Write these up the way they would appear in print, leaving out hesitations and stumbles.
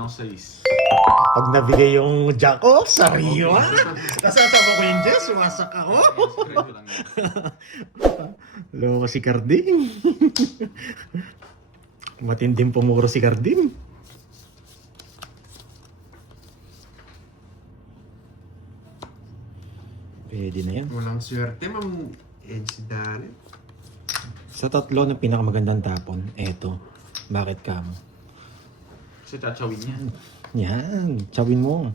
na ako sa is. Pag nabigay yung jack, oh, sariwa. Kasasama ko yung Jess, sumasak ako. Secret lang yan. Loko si Carding. Matinding pumuro si Carding. Pwede na yan. Walang swerte, Ma'am NC Darren. Sa tatlo na pinakamagandang tapon, eto. Bakit ka mo? Kasi tatawin niya. Yan, tsawin mo.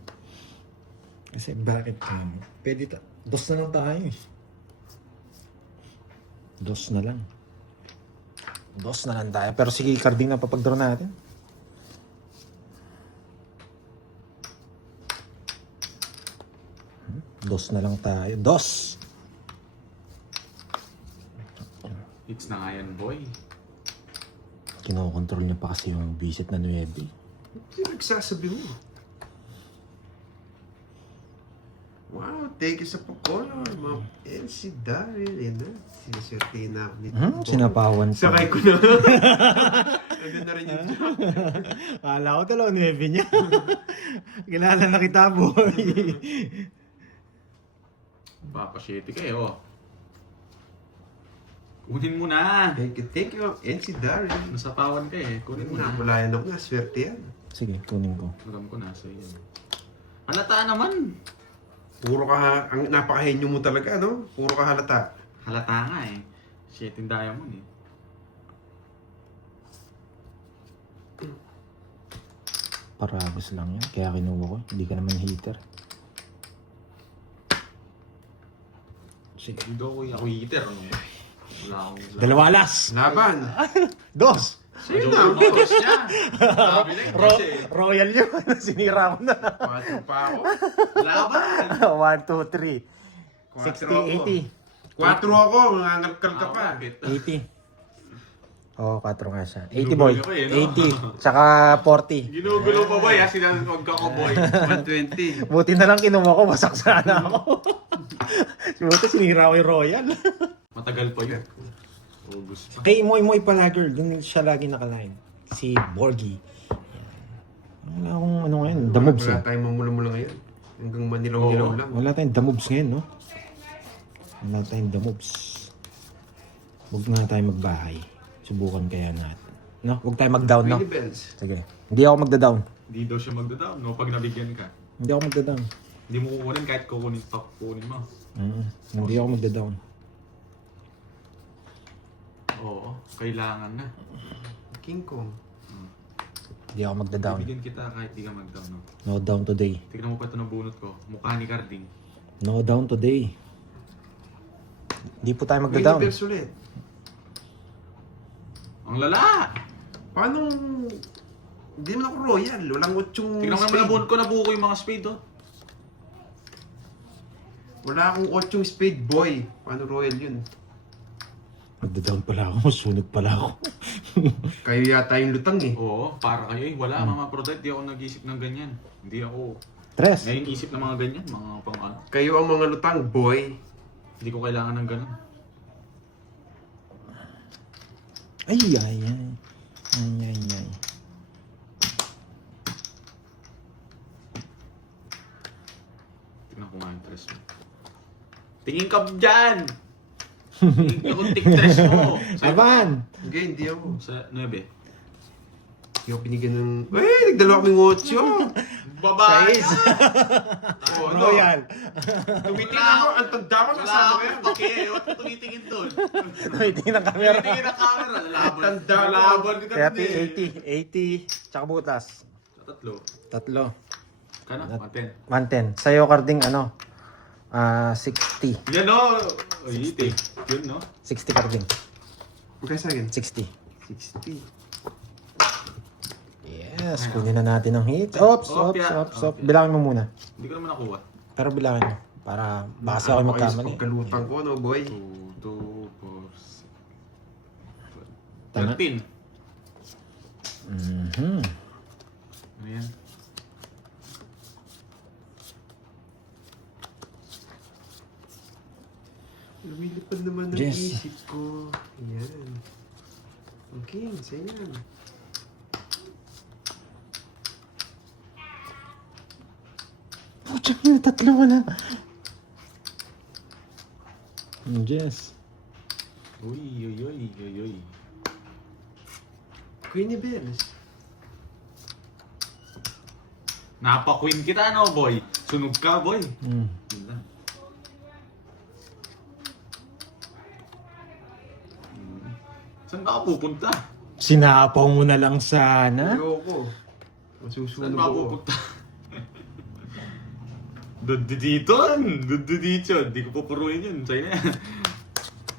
Kasi bakit ka mo? Pwede dos na lang tayo eh. Dos na lang. Dos na lang tayo. Pero sige, Carding na papag-draw natin. Dos na lang tayo. Dos! Hits na nga yan, boy. Kinokontrol niya pa kasi yung visit na 9. Sino nagsasabi mo? Wow, thank you sa pag-color, Ma'am NC Darren. Yan na, siniswerte na ako nito. Sinapawan pa. Sakay ko na. Nandun na rin yun. Kala ko talaw 9 niya. Kilala na kita, boy. Papasyete kayo. Kunin mo na. Thank you, Ma'am NC Darren. Nasapawan ka eh. Kunin mo na. Namulayan ako na, swerte yan. Sige, kunin ko. Alam ko na sa iyo. Halata naman. Puro ka, ang napakahenyo mo talaga, no? Puro ka halata. Halata nga eh. Shit in diamond eh. Paragos lang yan. Kaya kinuha ko. Hindi ka naman hater. Sige. Hindi ako heater. Ano? Wala akong... Dalawa alas! Laban! Dos! Sino Joke na? yung oras niya. Sabi lang kasi. Royal yun. Sinira ko na. 4 pa ako. Laban! 1, 2, 3. 60, 80. 4 ako, mangangalkal ka pa. 80. Oh, 4 nga siya. 80 boy. Ginugulo ko eh, no? 80. Tsaka 40. Ginugulo pa boy ha. Huwag ka ko boy. 120. Buti na lang kinuha ko. Wasak sana ako. Buti sinira ko yung Royal. Matagal pa yun. August pa. Kay Moy Moy pala girl. Doon siya lagi nakaline. Si Borgie. Wala akong ano ngayon. The moves Wala eh. tayong mamula-mula ngayon. Hanggang manilaw-nilaw lang. Wala tayong the moves ngayon, no? Wala tayong the moves. Huwag na tayo magbahay. Subukan kaya natin. No? Huwag tayo mag-down, no? Willie Benz. Sige. Hindi ako magda-down. Hindi daw siya magda-down. No? Pag nabigyan ka. Hindi ako magda-down. Hindi mo kukunin kahit kukunin mo. Hindi ako magda-down. Oo. Kailangan na. King Kong. Hindi ako magda-down. Bibigyan kita kahit di ka mag-down. No? No down today. Tignan mo pa ito ng bunot ko. Mukha ni Carding. No down today. Hindi po tayo Willie magda-down. Benz ulit. Ang lala! Paano? Hindi naman ako royal. Walang 8 Tignan mo naman na bunot ko. Nabuo ko yung mga spade oh. Wala akong 8 spade boy. Paano royal yun? Magda-down pala ako. Sunog pala ako. Kayo yata yung lutang eh. Oo. Para kayo eh. Wala mga product. Di ako nag-isip ng ganyan. Hindi ako. Tres. Ngayon isip ng mga ganyan. Mga pang ano. Kayo ang mga lutang boy. Hindi ko kailangan ng ganun. Ay, ay, ay. Ay, ay, ay. Tignan ko nga yung tres mo. Tingin ka dyan! Tingin ka kung tig-tres mo. Aban! Hindi, hindi ako. Sa 9. Hindi ako pinigyan ng... Eh, nagdala kaming 8. Babae Size. ka! Oh, no. Royal. Tumitingin ako. Ang tanda ko. Wala Nasama ko akong yan. pake. Huwag ka tumitingin doon. Tumitingin ng camera. Tumitingin ang camera. Laban. Tanda ko. Laban ka Kaya din. 80. Tsaka butas. Tatlo. Tatlo. Kana? 10. 110. Sa'yo, Carding, ano? 60. Yan o. Ay, ite. Yun no? 60, Carding. Okay, sa akin. 60. 60. Yes, kunin na natin ang hit. Ops, ops, Opya. ops, ops. Bilangin mo muna. Hindi ko naman nakuha. Pero bilangin mo. Para baka kasi ako magkamali. Pagkalutang ko, no, boy? 2, 2, 4, 6. Tama. 13. Mhm. Ano yan? Lumilipad naman ang Yes. isip ko. Ayan. Okay, sa'yo yan. Putya yun, tatlo wala. Yes. Uy, uy, uy, uy, uy. Queen ni Bells. Napa-queen kita, no, boy? Sunog ka, boy. Hmm. Yun lang. Saan ba ako pupunta? Sinapaw mo na lang sana. Ayoko. Saan Masusunog ba ako ako. pupunta? Dito. Hindi ko pupuruin yun. Sa'yo na yan.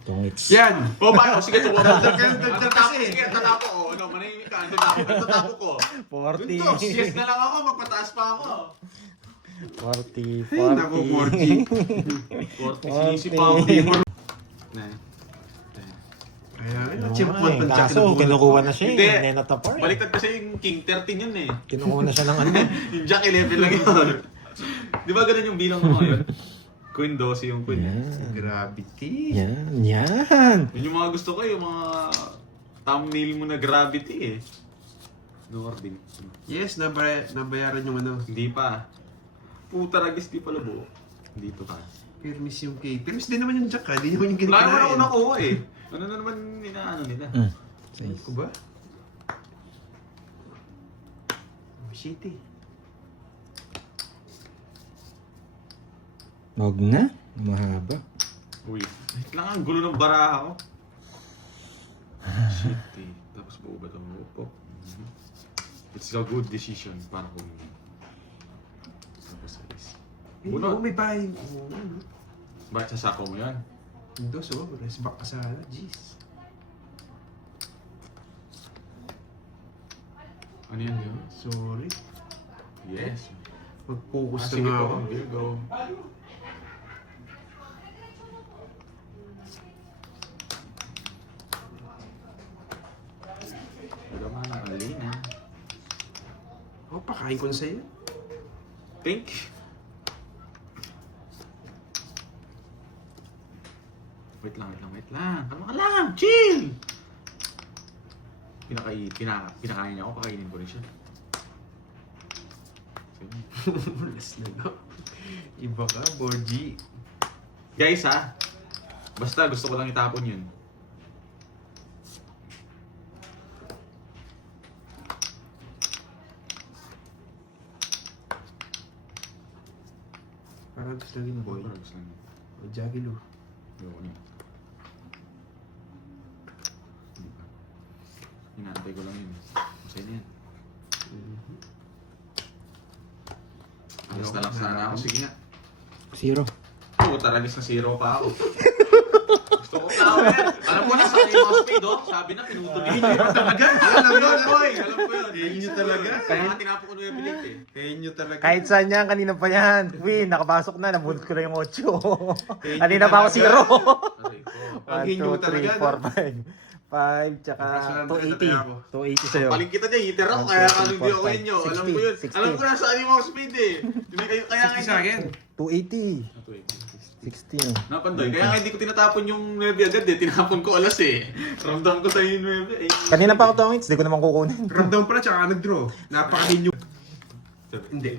Tungits. Yan! O ba? O sige, tuwa mo. Dagdag kasi. Sige, tatapo ko. Ano, manahimik ka. Tatapo ko. 40. Dito, yes na lang ako. Magpataas pa ako. 40. Ay, naku, 40. 40. Sinisip pa ako. Di mo. Na. Kaya, Oo chimpot nga eh, ng Jack kaso na kinukuha na siya Hindi. eh. Nenatapar eh. Baliktad kasi yung King 13 yun eh. Kinukuha na siya ng ano. Yung Jack 11 lang yun. Di ba ganun yung bilang mo ngayon? Queen 12 yung Queen. Yan. Gravity. Yan. Yan. Yun yung mga gusto ko, yung mga thumbnail mo na gravity eh. No, Ordin. Yes, nabayaran yung ano. Hindi pa. Puta ragis, di pala buo. Dito ka. Permis yung cake. Permis din naman yung Jack ha. Di naman yung Wala naman ako kinakain. nakuha eh. Ano na naman inaano nila? Ano ko ba? Oh, shit eh. Huwag na. Mahaba. Uy, wait lang ang gulo ng baraha ko. Shit eh. Tapos buo ba ito? Opo. It's a good decision para kung... Tapos alis. Eh, Bunot. oh, may bahay. Oo, ano. Bakit sasako mo yan? Hindi, so, rest back ka sana. Jeez. Ano yan yun? Sorry. Yes. Mag-focus na Sige nga po, ako. Virgo. Wala man ang alina. Oh, pakain ko na sa'yo. Thank you. Wait lang. Kalma ka lang. Chill! Pinakain niya ako, pakainin ko rin siya. Sige. Last na no. Iba ka, Borgie. Guys ha, basta gusto ko lang itapon yun. Parang gusto rin, boy. Parang gusto lang. O, Jagilo. Ayoko na. Hindi pa. Inaantay ko lang yun. Masaya na yan. Alas na lang sana ako. Sige nga. 0. Oo, taragis na zero pa ako. Gusto ko flower. Alam mo na sa akin yung speed, oh. Sabi na, pinutuloy niyo. Talaga? Alam ko yun, boy. Alam ko yun. Inyo talaga? Kaya nga tinapo ko na yung bilik eh. Inyo talaga. Kahit saan yan, kanina pa yan. Win, nakapasok na, nabunot ko na yung 8. Thank Kanina you pa ako talaga. 0. Aray ko. Ang 1, hinyo 2, talaga, 3, 4, 5. 5, tsaka Impressionante 280. ako. 280 sa'yo. Paling kita dyan, hitter ako. 1, Kaya 2, 3, hindi ako 4, inyo. 5, Alam ko yun. 60. Alam ko na saan yung mga speed eh. Kaya nga 60 sa akin. 280. 60. Napandoy. Kaya nga hindi ko tinatapon yung 9 agad eh. Tinapon ko alas eh. Ramdam ko sa'yo yung 9 eh. Kanina pa ako tungits, di ko naman kukunin. Ramdam pala, tsaka nag-draw. Napakalinyo. Hindi.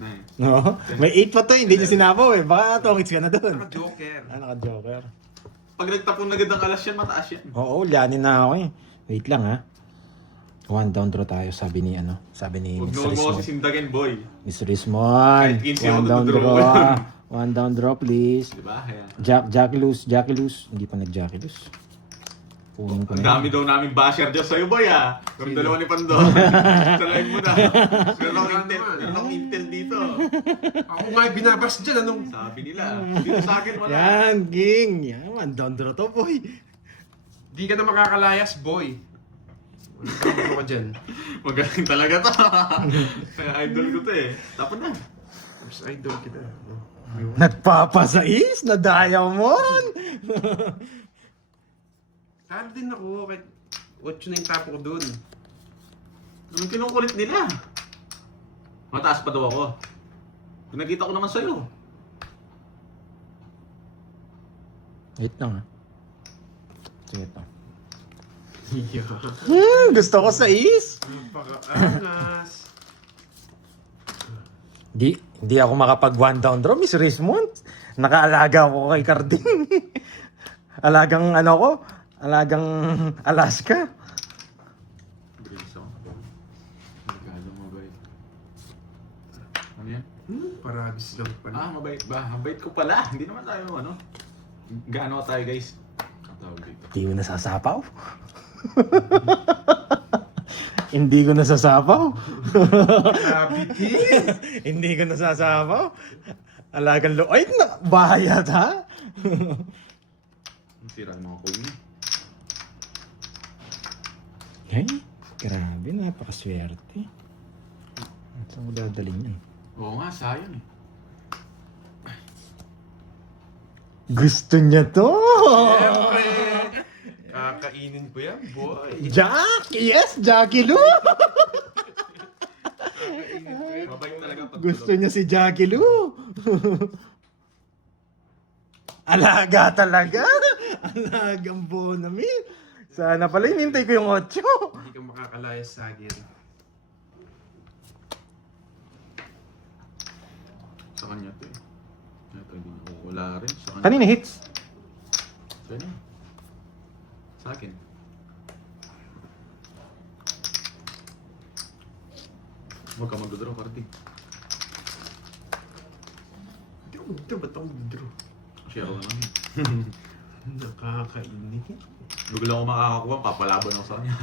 Nine. No? May 8 pa to, hindi niya sinapaw eh. Baka tungits ka na doon. Naka-joker. Ah, naka-joker. Pag nagtapon na agad ng alas yan, mataas yan. Oo, lianin na ako eh. Wait lang ha. 1 down draw tayo, sabi ni Huwag Mr. mo ako Rismon. sisindagin, boy. Mr. Rismon. Kahit 15 ako 1 down nagdodraw. draw. 1 down draw please. Diba? Kaya. Jackie loose. Hindi pa nag-Jackie loose. Punin ko Ang na dami yan. daw namin basher dyan sa'yo, boy ah. Kami dalawa ni Pando. Salain mo na. Meron akong intel dito. Ako nga yung binabas dyan. Anong... Sabi nila. Dito sa akin wala. Yan, King. Yan, 1 down draw to boy. Di ka na makakalayas, boy. Ano ka dyan? Magaling talaga to. Kaya idol ko to eh. Tapon na. Tapos idol kita. No? Nagpapasais na diamond. Talo din ako. Kahit 8 na yung tapo ko dun. Anong kinukulit nila? Mataas pa daw ako. Pinakita ko naman sa'yo. Wait lang ha. Sige to. Yeah. Gusto ko sa is. Napaka-angas. Hindi ako makapag one down draw, Miss Rismond. Nakaalaga ako kay Carding. Alagang ano ko? Alagang Alaska. Bilis ako. Magkano mabait. Ano yan? Parabis lang pala. Ah, mabait ba? Mabait ko pala. Hindi naman tayo ano. Gaano ka tayo guys? Ang tawag dito. Hindi ko nasasapaw. Hindi ko nasasapaw. Gravitin! Hindi ko nasasapaw. Alagang ay, bahayat ha? Ang sira ng mga coin. Ay, grabe, napakaswerte. Saan ko dadalhin yan? Oo nga, sayang eh. Gusto niya to! Siyempre! Kakainin ko yan, boy. Jack! Yes, Jackie Lou! Kakainin ko yan. Mabait talaga pag Gusto niya si Jackie Lou! Alaga talaga! Alagang Bonamil! Sana pala hinintay ko yung 8. Hindi ka makakalaya sa akin. Sa kanya to eh. Ito hindi na wala rin. Sa kanya. Kanina hits? Sa kanya. Sa akin. Huwag ka mag-draw, Karting. Ba't ako draw? Share ko naman yun. Nakakainit. Huwag lang ako makakakuha, papalaban ako sa kanya.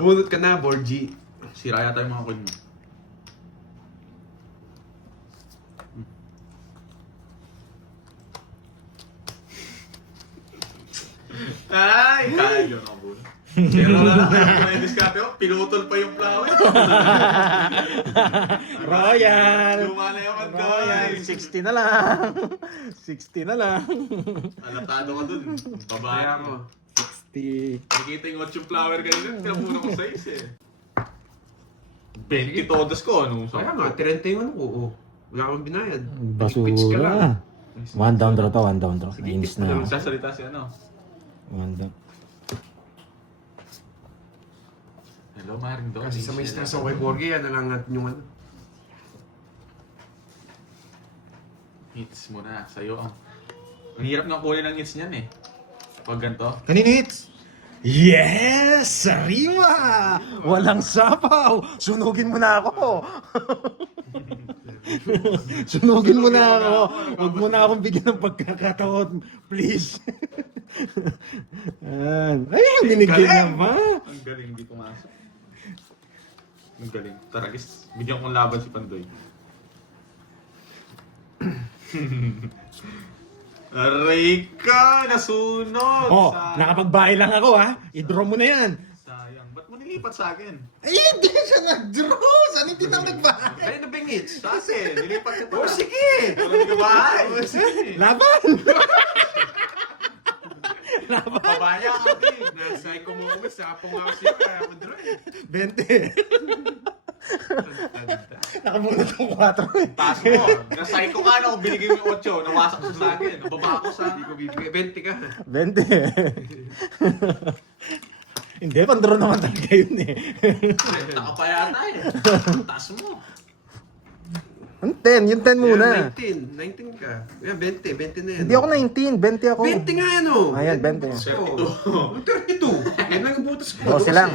Bunot ka na, Borgie. Sira yata yung mga coin mo. Ay! Kaya yun ako muna. Pero na lang, kung may diskarte ko, pinutol pa yung flower. Royal! Luma na yung Royal! kandoy. 60 na lang! 60 na lang! Alatado ka dun. Babae Kaya ako. ako. 60. Nakikita yung 8 flower kanina, pinapuna ko sa is eh. 20 todas ko, ano? Kaya nga, 31 ko. Oh. Wala akong binayad. Pitch ka lang. Basura. One down draw to, one down draw. Sige, Inis tip mo na. lang. Sasalita si ano? One down. Hello, Maring Don. Kasi sa may stress ako kay Borgie, yan na lang natin yung ano. Hits muna, sa'yo ang... Ang hirap nga kunin ng hits niyan eh. Pag ganito. Kanina hits? Yes! Sarima! Walang sapaw! Sunugin mo na ako! Sunugin mo na ako! Huwag mo na akong bigyan ng pagkakataon. Please! Ay, binigyan na ba? Ang galing, hindi pumasok. Ang galing. Tara guys, bigyan kong laban si Pandoy. Aray ka! Nasunod! Oh, Sayang. nakapagbahay lang ako ha. I-draw mo na yan. Sayang. Ba't mo nilipat sa akin? Ay, hindi siya nag-draw! Saan hindi na nagbahay? Kaya na ba yung hits? Sa akin! Nilipat ka pa. Oh, sige! Walang kabahay! Laban! Laban! Babaya ka din! Nasa ko mo ko, sapong ako siya, kaya ako draw eh. 20. Nakabunod ng 4 eh. Taas mo! Nasay ko ka na kung binigay mo yung 8, nawasak ko sa akin. Nababa ko sa... Hindi ko bibigay. 20 ka. 20. Hindi, pandraw naman talaga yun eh. Taka pa yata eh. Taas mo. Ang 10, yung 10 muna. 19. 19 ka. Yan, 20. 20 na yan. Hindi ako 19, 20 ako. 20 nga yan oh. Ayan, 20. 32. Yan lang yung butas ko. 12 lang.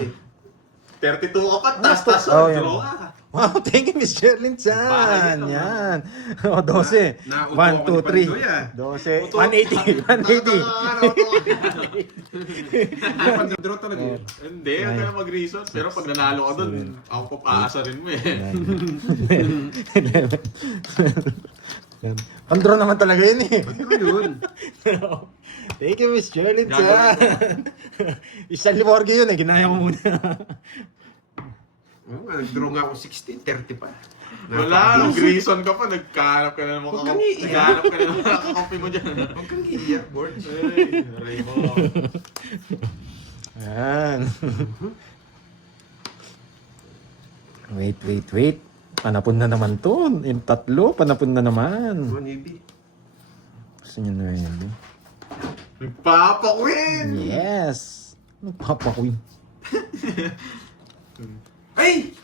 32 ka pa, taas-taas Oh, oh, yan. draw ka. Wow, thank you, Miss Sherlyn Chan. Bahay naman. Yan. O, 12. Nauto 1, ako 2, ni Pandoy, ah. 3. 12. 180. 180. Draw talaga yun. Hindi, huwag ka na mag-reason. Pero pag nanalo ka dun, ako papaasa rin mo eh. Pandraw naman talaga yun eh. Ano yun? Thank you, Miss Sherlyn Gagawin Chan. Isang liborge yun eh, ginaya ko muna. Oo nga, nag-draw nga ako 16, 30 pa. Wala, mag-reason ka pa, nagkahanap ka na ng mga Huwag kang iiyak. nagkahanap ka na ng mga kakampi mo dyan. Huwag kang iiyak, Borg. Ay, aray mo. Yan. Wait. Panapon na naman to. Yung 3, panapon na naman. Ano, Nibi? Gusto niyo na yun. Nagpapakwin! Yes! Nagpapakwin. Ay!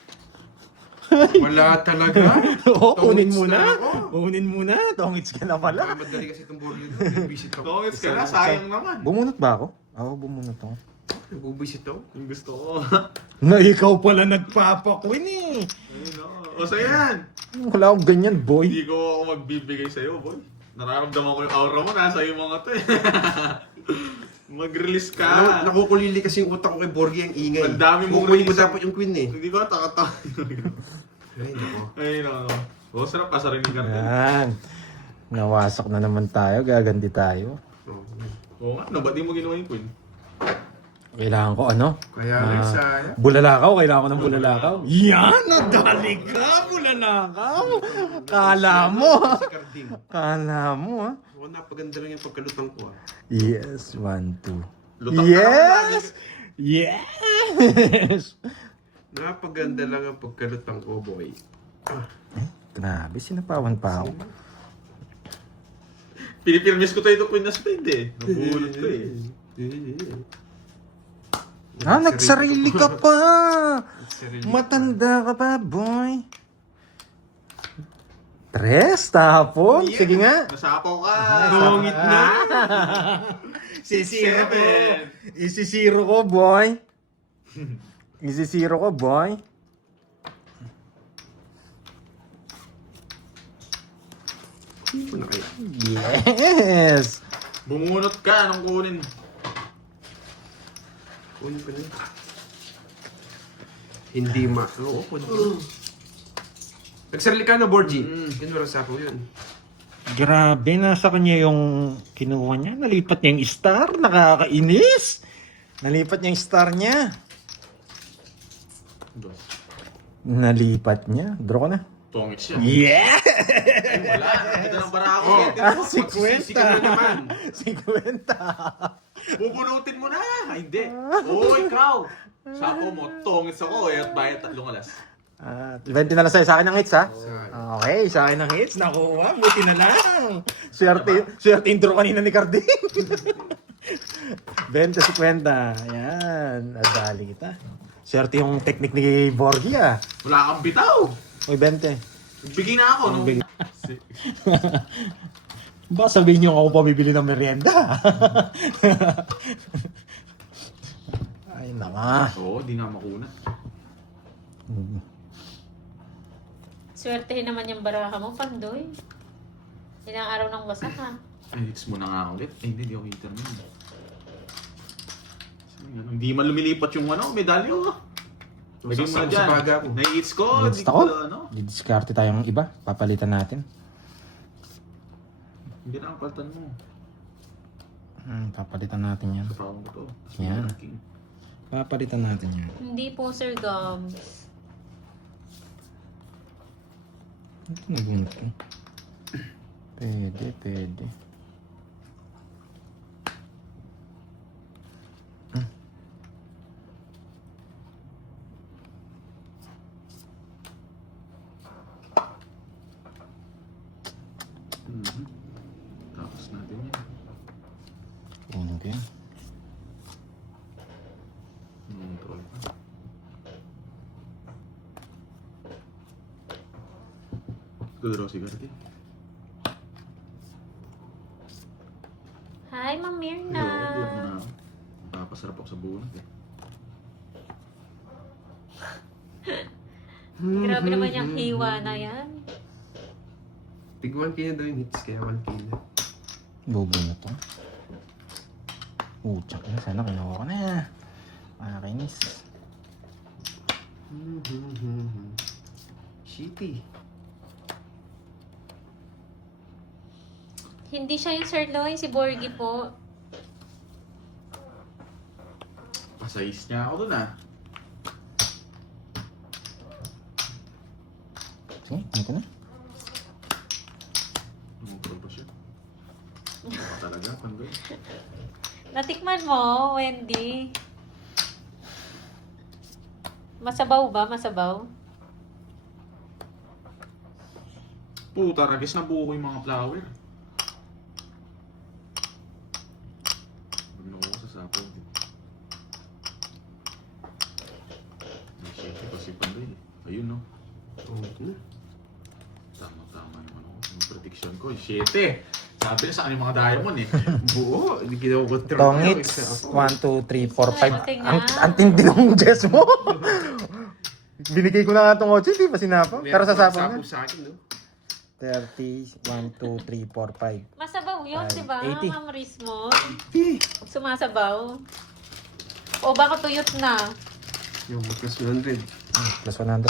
Wala talaga. Oo, kunin Tongits muna. na ako. Kunin muna. Tongits ka na pala. Madali kasi itong Borgio doon. Visit ako. Tongits ka na, sayang naman. Bumunot ba ako? Oo, bumunot ako. Nagbubisit ako. Yung gusto ko. Na ikaw pala nagpapakwin eh. Ayun o. O so yan. Wala akong ganyan, boy. Hindi ko ako magbibigay sa'yo, boy. Nararamdaman ko yung aura mo, nasa iyo mga to eh. Mag-release ka. Alam, nakukulili kasi yung utak ko kay Borgio ang ingay. Ang dami mong Kukunin mo reason. dapat yung queen eh. Hindi ko taka-taka. Ay, nako. Ayun o. O, sarap pasarin yung karton. Yan. Nawasak na naman tayo. Gaganti tayo. Oh, Oo nga, no, ba't di mo ginawa yung queen? Kailangan ko ano? kaya lang sayang. Bulalakaw. Kailangan ko ng bulalakaw. Yan! Nadali ka! Bulalakaw! Kala mo ha? Si Carding. Kala mo ha? Oo, napaganda lang yung pagkalutang ko ah. Yes. 1, 2. Lutang ka Yes! Yes! Napaganda lang ang pagkalutang ko, boy. Grabe, sinapawan pa ako. Pinipirmis ko tayo ito queen na spade eh. Nabulot ko eh. Nagsarili ka pa! Nagsarili. Matanda ka pa, boy. 3, tapon. Sige nga. Nasapaw ka. Tungit na. Sisiro ko. 7. Isisiro ko, boy. Isisiro ko, boy. Ano na kaya? Yes! Bumunot ka, anong kunin? Kunin ko na. Hindi ma... Oo, kunin ko. Nagsarili ka na, Borgie. Yun wala sa ako yun. Grabe, nasa kanya yung kinuha niya. Nalipat niya yung star. Nakakainis. Nalipat niya yung star niya. Nalipat niya. Draw ko na. Tongits siya. Yeah! Ay, wala. Nakita ng bara ako. Ah, Magsisisi ka na naman. 50. Bubunutin mo na. Ay, hindi. Oy, crow. Sapo mo, tongits ako eh. At bayad 3 alas. 20 na lang sa'yo. Sa akin ang hits, ha? Sayang. Okay, sa akin ang hits. Nakuha, buti na lang. Swerte intro kanina ni Carding. 20-50. Ayan, adali kita. Swerte yung technique ni Borgie, ah. Wala kang bitaw. Uy, 20. Bigay na ako. Nung... Bigay. Baka sabihin niyo ako pabibili ng merienda. Ay, naka. Oo, di nga makunat. Swertehin naman yung baraha mo, Pandoy. Ilang araw nang wasak ha. Ay, hits mo na nga ulit. Ay, hindi ako hitter na yun. Hindi man lumilipat yung medalyo. Lagyan mo na Sasama dyan. sa baga ko. Nai-hits ko. Hits Di ako? ko ano. Didiskarte tayong iba. Papalitan natin. Hindi na ang paltan mo. Papalitan natin yan. Sa pawang ko to. Yan. King. Papalitan natin yan. Hindi po, Sir Gums. Ito nabunot ko. Pwede. Mhm. Tapos natin yan. Kunin ko yan. Control pa. Good si Gardi. Hi, Ma'am Mirna. Papasarap ako sa bunot eh. Grabe naman yung hiwa na yan. Tig 1K na daw yung hits, kaya 1K na. Bobo na to. Tsak na. Sana kinuha ko na. Nakakainis. Shitty. Hindi siya yung Sir Loy, si Borgie po. Pasayis niya ako dun ah. Sige, ito na. Control pa siya. Talaga, Pandoy. Natikman mo, Wendy. Masabaw ba? Masabaw? Puta, ragis na buo ko yung mga flower. Pag nakuha sa sapaw. Ay, shit, ito si Pandoy. Ayun no. ko, 7. Sabi niya sa akin yung mga diamond eh. Buo. Hindi kinakontrol. Tongits, 1, 2, 3, 4, 5. Tingnan. Ang tindi ng Jess mo. Binigay ko na nga itong 8, hindi pa sinapa. Pero sasapang na. sa akin, no? 30, 1, 2, 3, 4, 5. Masabaw yun, di ba? 80. Ma'am Rismo. Sumasabaw. O baka tuyot na. Yung plus 100. Plus 100.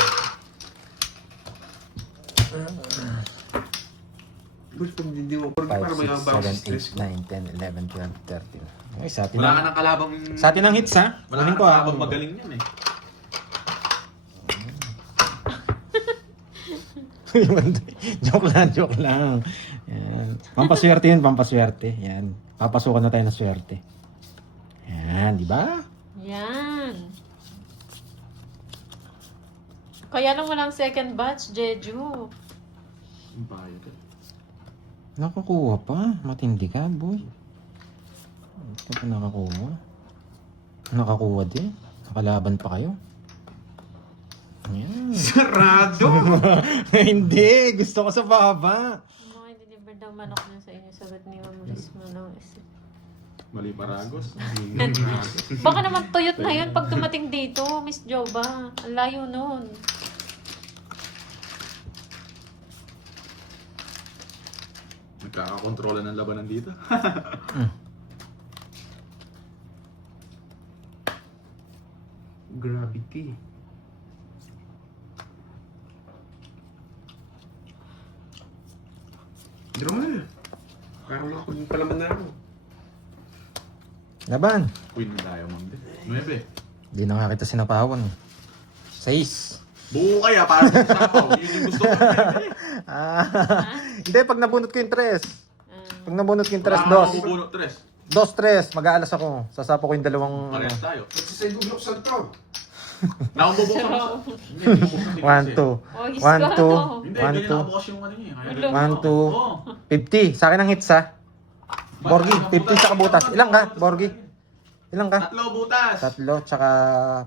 Gusto kong hindi mo. 5, Para may 6, bawas 7, stress 8, ko. 9, 10, 11, 12, 13. Ay, sa atin Wala ka ang... ng kalabang... Sa atin ang hits, ha? Wala Kunin ka ko, ng ha? kalabang magaling yan eh. Joke lang. Yan. Pampaswerte yun, pampaswerte. Yan. Papasukan na tayo ng swerte. Yan, di ba? Yan. Kaya lang walang second batch, Jeju. Ang bayad eh. Nakakuha pa. Matindi ka, boy. Ito pa nakakuha. Nakakuha din. Nakalaban pa kayo. Yan. Sarado! Hindi. Gusto ko sa baba. Mga deliver daw manok na sa inyo. Sagot ni Ma'am Rismo ng isip. Mali Baragos. Baka naman tuyot na yun pag dumating dito, Miss Joba. Ang layo nun. Nagkakakontrola ng labanan dito. Gravity. Draw mo na. Parang ako din palaman na ako. Laban. Queen na tayo, ma'am. 9. Hindi na nga kita sinapawan. 6. Buo kaya para sa sapaw. Yun yung gusto ko. Hindi, pag nabunot ko yung 3. Ah. Pag nabunot ko yung 3, Wala ka 2. mabubunot, 3. 2, 3. Mag-aalas ako. Sasapa ko yung dalawang... Parehas tayo. Nagsasay bubuksan to. Nakabubuksan mo sa... Hindi, bubuksan din 1, kasi. 2. Oh, 1, 2. Hindi, 1, ganyan 2. nakabukas yung ano niya. Kaya- 1, 2. Oo. 50. Sa akin ang hits, ha? Borgi, 50 sa kabutas. Ilang ka, Borgi? Ilang ka? 3 butas. 3, tsaka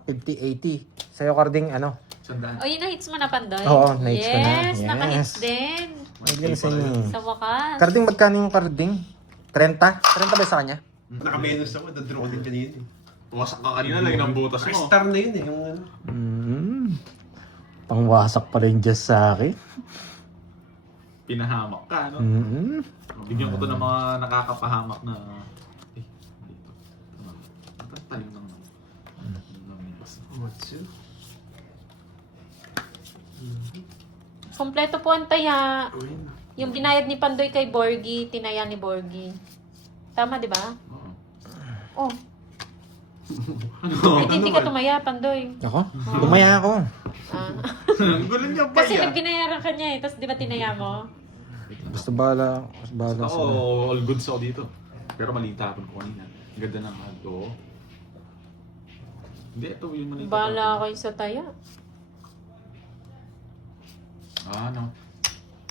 50, 80. Sa'yo, Carding, ano? Sandaan. O, yun na-hits mo na, Pandoy? Oo, na-hits ko na. Yes, Yes. naka-hits din. Ay, ganun sa inyo. Sa wakas. Carding, magkano yung Carding? 30? 30 ba sa kanya? Naka-menus ako. Nadraw ko din kanina. Wasak ka kanina, lagi ng butas mo. Star na yun eh. Yung ano. Pangwasak pala yung Diyos sa akin. Pinahamak ka, no? Bigyan ko to ng mga nakakapahamak na... dito. Talim lang naman. Matsu. Kompleto po ang taya. Ayun. Yung binayad ni Pandoy kay Borgi, tinaya ni Borgi. Tama, di ba? Oo. Oh. Ay, hindi ka tumaya, Pandoy. Ako? Tumaya ako. Ah. Ang gulo niya pa Kasi yan. nagbinayaran ka niya eh, tapos di ba tinaya mo? Basta bahala. Bahala Ako, sila. all goods ako dito. Pero maliit tapon ko kanina. Ang ganda ng ano. Hindi, ito yung maliit. Bala kayo sa taya. Ah, no.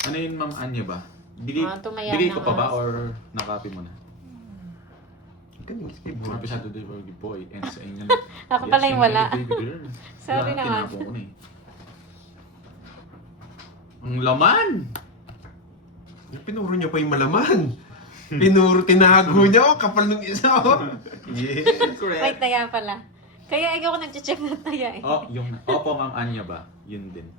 Ano yun, Ma'am Anya ba? Bigay, Tumaya bigay na ko pa nga. ba or nakapy mo na? Galing. Happy Saturday for the boy and sa inyo. Ako pala yung wala. thank you, baby girl. Sorry Wala, naman. tinapon ko na eh. Ang laman! Pinuro niya pa yung malaman. Pinuro, tinago niya. Oh, kapal nung isa. Oh. Yes. Correct. Wait, taya pala. Kaya ikaw ko nag-check ng taya eh. Oh, yung... Opo, Ma'am Anya ba? Yun din.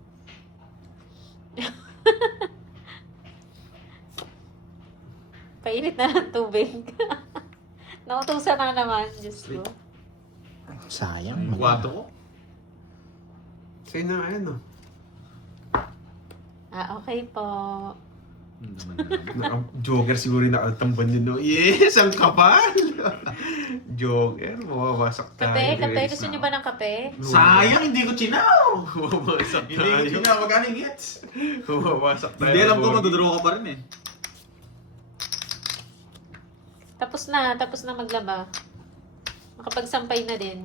Painit na ng tubig. Nautusan na naman, Diyos ko. Sayang. Kwarto ko? Sa'yo na, ayan oh. Ah, okay po. Joker siguro yung nakatamban yun. No? Yes, ang kapal! Joker, mawawasak tayo. Kape, kape. guys. Gusto niyo ba ng kape? Sayang, hindi ko chinaw! Mawawasak Hindi ko tayo. chinaw. Magkano yung hits? Mawawasak tayo. Hindi alam ko, madudraw ka pa rin eh. Tapos na maglaba. Makapagsampay na din.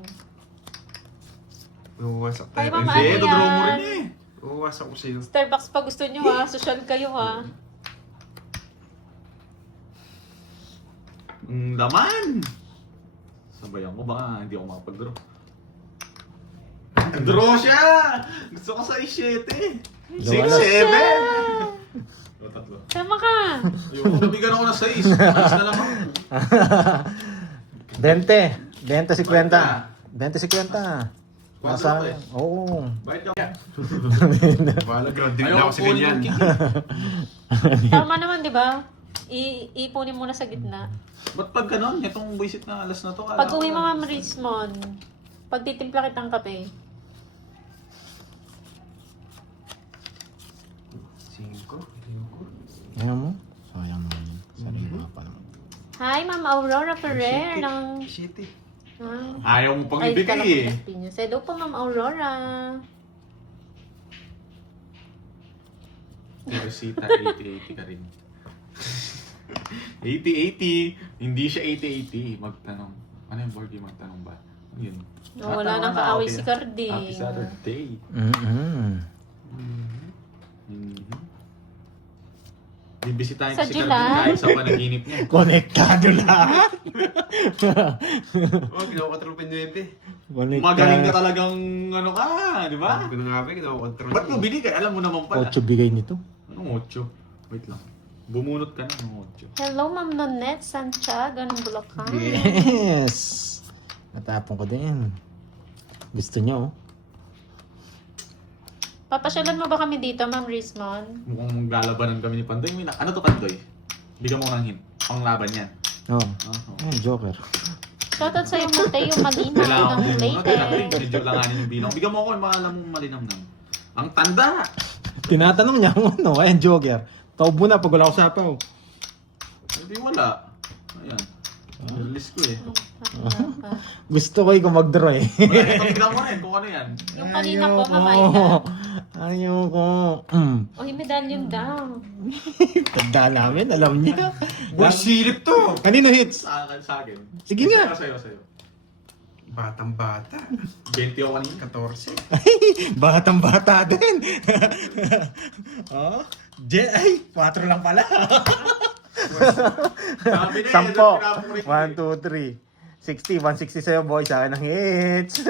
Mawawasak Ay, tayo. Mama, Hindi, ano dudraw mo yan? rin eh. Mawawasak ko sa'yo. Starbucks pa gusto niyo ha. Social kayo ha. Laman! Sabayan ko, baka hindi ako makapag-draw. Draw siya! Gusto ko sa 7. 6-7! Tatlo. Sama ka. Yung nabigyan ako ng 6. Alis na lang ako. 20. 20-50. 20-50. Nasa Nasa, oo. Bakit ka? Bahala, grounding na Ayaw ako ko sa kunin ganyan. yung kiki. Tama naman, di ba? Ipunin mo na sa gitna. Ba't pag ganon? Itong buisit na alas na to. Pag uwi mo, Ma'am Rismon, pagtitimpla kitang kape. 5. Ayan mo? Sayang naman yun. Sarili nga pa naman. Hi, Ma'am Aurora Ferrer ng... City. Ayaw mo pang Ay, ibigay kala ko eh. Las Piñas. Hello po, Ma'am Aurora. Rosita, 80-80 ka rin. 80-80. Hindi siya 80-80. Magtanong. Ano yung board game? Magtanong ba? Yun. Wala nang kaaway si Carding. Happy Saturday. Bibisitahin ko Sa si July? Carding kahit sa panaginip niya. Konektado lahat. Oh, ginawa ko 9. Magaling ka talagang ano ka, di ba? Sabi ko na nga ba, ginawa ko control. Ba't mo binigay? Alam mo naman pala. 8 bigay nito. Anong 8? Wait lang. Bumunot ka na ng 8. Hello, Ma'am Nonette Santiago ng Bulacan. Yes! Natapon ko din. Gusto nyo? Papasyalan mo ba kami dito, Ma'am Rismon? Mukhang maglalabanan kami ni Pandoy. Ano to, Pandoy? Bigyan mo ng hint. Panglaban yan. Oo. Oh. Ayun, Joker. Shoutout sa'yo, Mateo Malinaw Kailangan ng ko Leyte. medyo langanin yung bilang. Bigyan mo ako yung mga alam mong malinamnam. Ang tanda! Tinatanong niya kung ano. Ayun, Joker. Taubo na pag wala ko sapaw. Hindi wala. Ayan. Release ko eh. Gusto ko ikaw mag-draw eh. Wala, ito bigyan mo rin kung ano yan. Yung kanina po, Ayoko. Mamayla. Ayoko. O, yung medallion daw. Tanda namin, alam niya. Boy, silip to! Kanino hits? Sa akin. Sige nga. Sa'yo. Batang-bata. 20 ako kanina. 14. Batang-bata din. Oh, ay, 4 lang pala. Sabi na Sampo. pinapakulit ko 1, 2, 3. 60, 160 sa'yo, boy. Sa akin ng hits.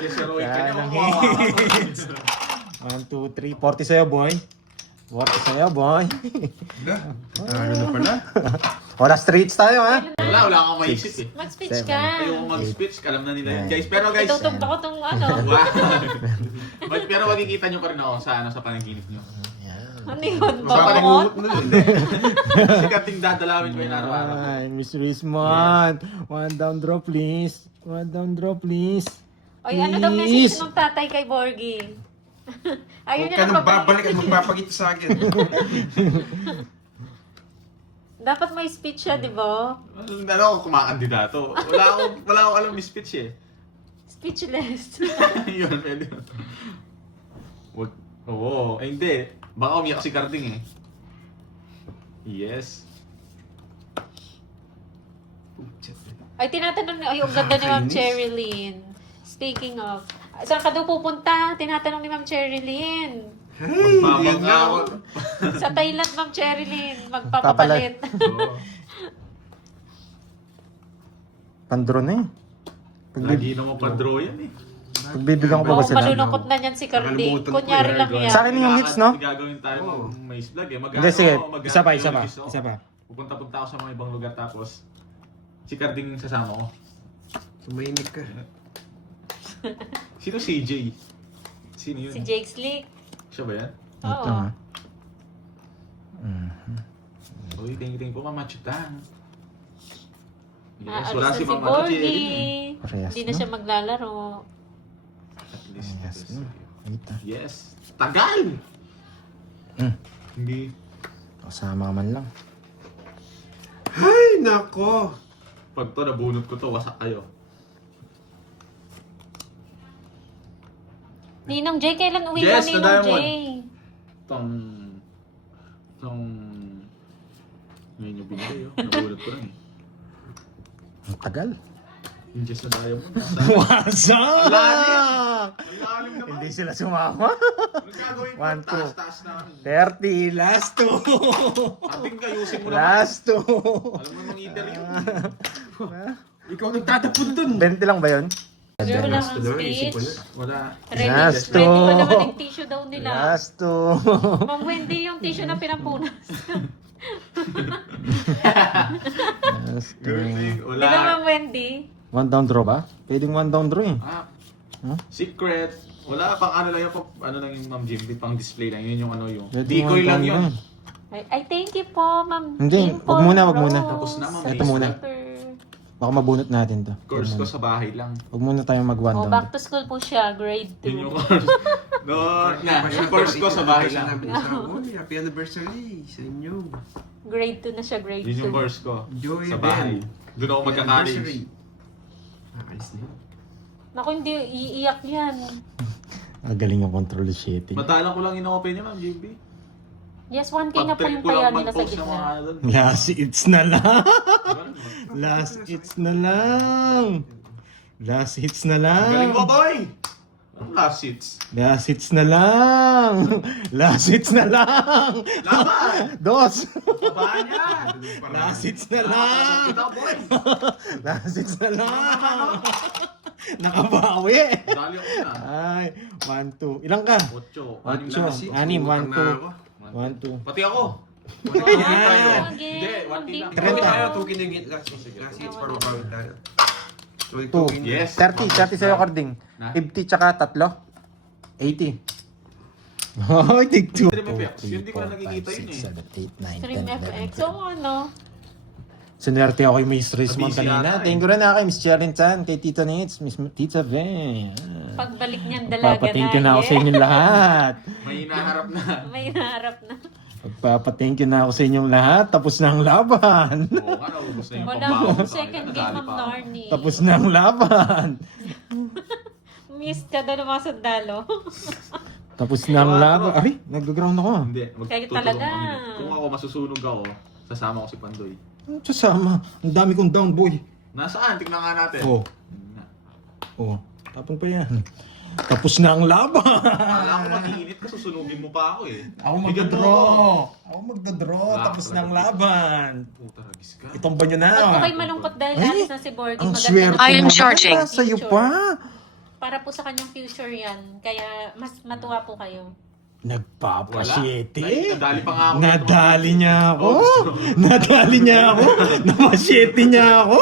Yes, sir, Roy. Yan Kanya ang ko hits. 1, 2, 3. 40 sa'yo, boy. 40 sa'yo, boy. Ano na pala? Wala streets tayo, ha? Wala akong maisip eh. Mag-speech ka. Ayoko mag-speech, alam na nila yun. Guys, pero guys, Itutugtog ko tong ano. pero makikita nyo pa rin ako sa panaginip nyo. Ano yun? Mapapangungot Babot? na yun. Kasi kating dadalawin ko yung araw-araw. Ay, Miss Rismon. One down draw, please. One down draw, please. Oy, ano daw message ng tatay kay Borgie? Ayun Huwag niya ka nang nang babalik at magpapakita sa akin. Dapat may speech siya, di ba? Ano ako kumakandidato? Wala akong alam yung speech eh. Speechless. Yun, pwede yun. Wag. Oo, hindi. Baka umiyak si Carding eh. Yes. Ay, tinatanong ni... Ay, ang ganda ni Ma'am Cherilyn. Speaking of... Saan ka daw pupunta? Tinatanong ni Ma'am Cherilyn. Hey, Magpapang yun na ako. Sa Thailand, Ma'am Cherilyn. Magpapapalit. Oo. Pandro na eh. Lagi naman pa-draw yan eh. Pagbibigyan ko pa ba Oo, sila? malulungkot na niyan si Carding. Nakalimutan ko Kunyari yan. lang yan. Sa akin yung hits, no? Gagawin tayo Oo. may vlog eh. Hindi, sige. Isa pa. Mag-ano, Isa pa. Pupunta-punta ako sa mga ibang lugar tapos si Carding sasama ko. Sumainig ka. Sino CJ? Sino yun? Si Jake Slick. Siya ba yan? Ito Oo. ha. Uy, thank you po, Mama Chutang. Yes, Aalis wala na si si Mama Borgie. Parehas Hindi na na. siya maglalaro. At least, Yes, no? Ito. yes. Tagal! Hindi. Kasama man lang. Ay, nako. Pag to, nabunot ko to, wasak kayo. Ninong Jay, kailan uwi Yes, mo, Ninong na diamond. Jay? Tong... Ngayon yung binigay, oh. Nabunot ko lang eh. Ang tagal. Yung Jess na diamond. Wasa! Ang lalim naman. Hindi sila sumama. Anong gagawin ko? One, two. Taas-taas na. 30, last 2. Ating kayusin mo naman. Last 2. Alam mo mang either yun. Ikaw nagtatapon dun. 20 lang ba yun? Sir, wala Last kang na, isip ko speech. na. Wala. Last Ready to. pa naman yung tissue daw nila. Last to. Ma'am Wendy, yung tissue na pinampunas. Last to. Girlie, Di wala. ba, Ma'am Wendy? One down draw ba? Pwedeng one down draw eh. Ah, Huh? secret. Wala, pang ano lang yung, ano lang yung Ma'am Jimmy, pang display lang. Yun yung ano yung. Pwedeng Decoy one lang down yun. draw. Ay, thank you po, Ma'am. Hindi, Dimple wag muna, wag muna. Rose. Tapos na, Ma'am. Ito muna. Super. Baka mabunot natin to. Course ko sa bahay lang. Huwag muna tayo mag one Oh, down back draw. to school po siya, grade 2. Yun yung course. No, yung course ko sa bahay lang. Uy, happy anniversary sa inyo. Grade 2 na siya, grade 2. Yun yung course ko. Enjoy Sa Ben. bahay. Doon ako magka-college. Anniversary. Alis na yun. Naku, hindi, iiyak yan. Ang galing yung control shit. Matalang ko lang in-open niya, Ma'am JB. Yes, 1K na po Pag-trip yung ko lang taya nila sa mag-post ng gitna. mga ano. Last hits na lang. Ganun. Last hits na lang. Last hits na Galing mo, lang. boy! Anong last hits? Last hits na lang. Last hits na lang. Laban! Dos. Baba niya! Last hits na lang. Kita, boy! Last hits na lang. Nakabawi. Dali ako na. Ay, 1, 2. Ilang ka? 8. Ocho. Anim Anim, Utang 1, na 2. ako. 1, 2. Pati ako. Yan. Hindi, 1 lang. Ikaw tayo, 2 kinigit last hits para mapawag tayo. Two. Yes. 30 sa'yo, Cording. Na? 50 tsaka 3. 80. Oh, tig 2. Stream effects. Yun, di ko na nakikita yun eh. 7, 8, 9, Stream 10, FX. 11, So, ano? Sinerte ako kay Miss Rismon Busy kanina. ata eh. Thank you rin na kay Miss Cherin Chan, kay Tita Nitz, Miss Tita Ve. Pagbalik niyan, dalaga na. Magpapa-thank you na ako sa inyong lahat. May hinaharap na. May naharap na. Magpapa-thank you na ako sa inyong lahat. Tapos na ang laban. Oo nga, naubos na yung Wala pambaon akong sa second kanila. game, Nadali Ma'am pa ako. Narnie. Tapos na ang laban. Miss ka daw ng mga sandalo. Tapos na ang laban. Ay, nag-ground ako. Hindi. Kayo magtutulong talaga. kami. Kung ako masusunog ako, sasama ko si Pandoy. Sasama. Ang dami kong down, boy. Nasaan? Tignan nga natin. Oh. Yun nga. Oh, tapon pa yan. Tapos na ang laban. Akala ko mag-iinit ka, susunugin mo pa ako eh. Ako Bigyan mo. magdadraw. Ako magdadraw. Wala Tapos ka na ang talaga. laban. Puta, ragis ka. Itong ba nyo na? Ba't po kayo malungkot dahil Ay, alis na si Borgie? Ang Maganda swerte na- I am mo. charging. Sa'yo pa. Para po sa kanyang future yan. Kaya mas matuwa po kayo. Nagpapasyete. Ay, nadali pa nga ako. Nadali niya ako. Oh. Nadali niya ako. Namasyete niya ako.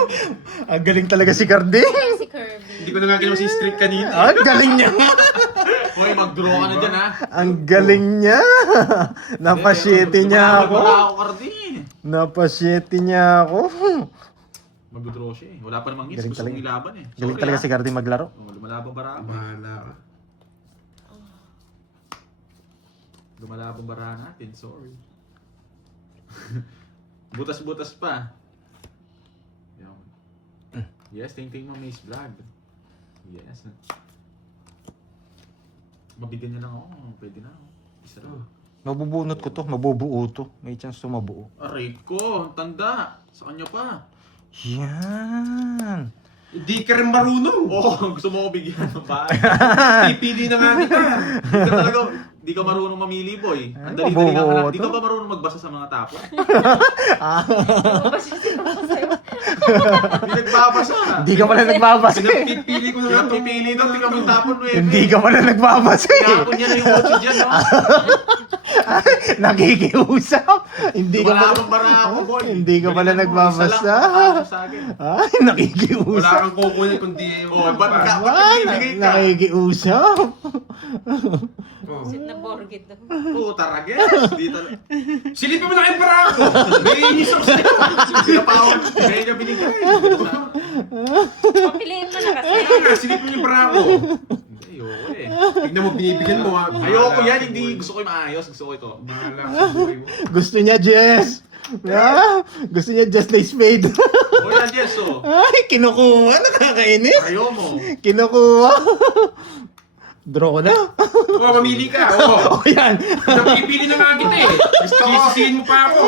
Ang galing talaga si Carding. Kaya si Kirby. Hindi ko na nga ginawa si streak kanina. Ang galing niya. Hoy, mag-draw ka na dyan ha. Ang galing niya. Napasyete niya ako. Wala ako, Cardin. Napasyete niya ako. Mag-draw siya eh. Wala pa namang hits. Galing Gusto talaga. kong ilaban eh. Galing Sorry, talaga ah. si Carding maglaro. Oh, lumalabang bara ako. Bahala ka. Lumalabang bara natin. Sorry. Butas-butas pa. Yan. Yes, ting-ting mo, Mace Vlog. Yes. Mabigyan niya lang ako. Pwede na ako. Isa lang. Mabubunot ko to. Mabubuo to. May chance to mabuo. Aray ko, ang tanda. Sa kanya pa. Yan. Hindi ka rin marunong. Oo, gusto mo ko bigyan ng bahay. Pipili na nga kita. Di ka talaga, di ka marunong mamili, boy. Ang dali-dali lang mabuo ka. Di to. ka ba marunong magbasa sa mga tapon? Hindi nagbabasa. Hindi ka pala nagbabasa. Pinapipili ko na nga itong Pinapipili daw, tingnan mo yung tapon mo eh. Hindi ka pala nagbabasa. Tinapon niya na yung kotse dyan, no? Nakikiusap. Hindi ka pala. Lumalabang bara ako, boy. Hindi ka pala Galingan mo, nagbabasa. isa lang, ano sa akin. Ay, Wala nakikiusap. kang kukunin kundi yung... Oh, ba't ka? Ay, Ba't bibigay ka? nakikiusap. Oh. Sit na Borgie daw. Oo, tarages. Di talaga. Silipin mo na kayo para ako! May inisok sa'yo. Sila pa ako. Kaya niya binigay. Papiliin mo na kasi. Kaya nga, silipin mo yung para ako! Hindi, ayoko eh. Tignan mo, binibigyan mo ha. Ayoko yan, hindi. Gusto ko yung maayos. Gusto ko ito. Bahala ka sa buhay mo. Gusto niya, Jess. Ah, gusto niya Jess na spade. O yan, Jess, oh. Ay, kinukuha. Nakakainis. Ayaw mo. Kinukuha. Draw ko na. Oo, mamili ka. Oo. O yan. Napipili na nga kita eh. Sisisihin mo pa ako.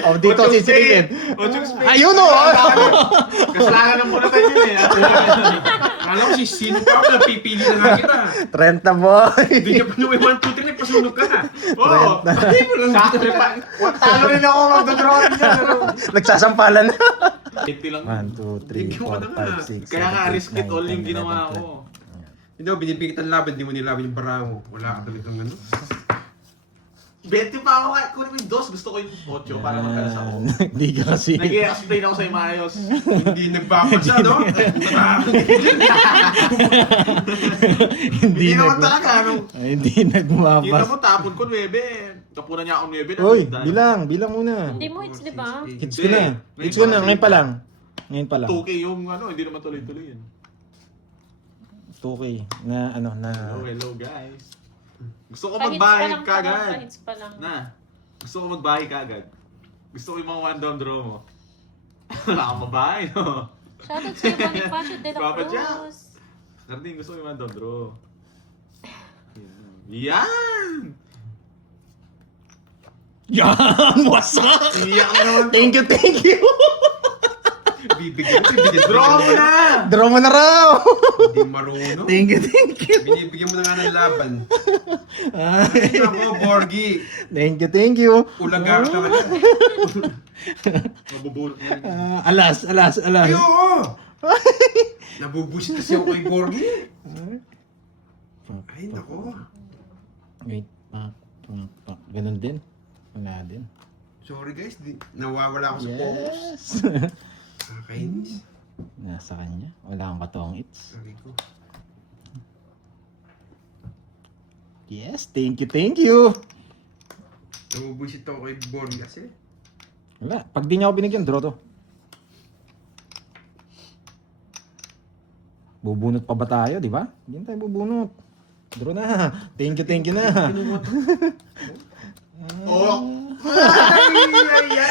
O, dito Ochong sisilipin. spade. Ochong spade. Ayun o. Kasalanan ng muna tayo yun eh. Alam ko, sisisihin mo pa ako. Napipili na nga kita. 30 boy. Hindi niya pa naman 1, 2, 3. pasunog ka na. Oo! Hindi mo lang. Sakto rin pa. Talo rin ako magdodraw dyan. Nagsasampalan na. 80 lang. 1, 2, 3, 4, 5, 6, Kaya nga, risk it all yung ginawa ko. Hindi mo, binibigit ang laban, hindi mo nilaban yung bara mo. Wala ka talagang ano. 20 pa ako kahit kunin mo yung dos. Gusto ko yung 8 para magkalas ako. Hindi ka kasi. Nag-i-explain ako sa'yo maayos. Hindi nagbabasa, no? Hindi naman talaga. Hindi Kita nagmabas. mo, tapon ko 9. Kapunan niya ako 9. Uy, bilang muna. Hindi mo hits, di ba? Hits ko na. Hits ko na, ngayon pa lang. Ngayon pa lang. 2K yung hindi naman tuloy-tuloy yun. 2K na ano na. Hello guys. Gusto ko Kahits pa magbahay lang, kagad. kahits pa lang. Na. Gusto ko magbahay kagad. Gusto ko yung mga one down draw mo. Wala kang mabahay, no? Shoutout sa'yo, Bonifacio de la Papa Jack. Cruz. Karding, gusto ko yung one down draw. Yan! Yan! Wasak! Iyak na naman. Thank you! Bibigyan mo, Draw mo na! Draw mo na raw! Hindi marunong. Thank you! Binibigyan mo na nga ng laban. Ay, Ay, ako, Borgie. thank you! Ulaga ka talaga. Mabubulot mo yun. Alas! Ay, oo! Nabubusit kasi ako kay Borgie. Ay, nako. Wait, pak. Ganun din. Wala din. Sorry guys, nawawala ako sa focus. Yes! Nakakainis. Nasa kanya. Wala akong katong hits. Sabi ko. Yes, thank you! Nabubusit ako kay Borgie kasi. Wala. Pag di niya ako binigyan, draw to. Bubunot pa ba tayo, di ba? Hindi tayo bubunot. Draw na. Thank you na. Oh!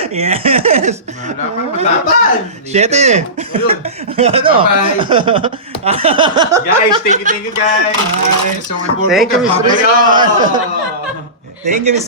Yes! Wala pa, matapan. 7! Ayun. Ano? Bye. Guys, thank you guys. So, kay Borgie, Thank you, kay Mr. Papa. Ayun! Thank you, Miss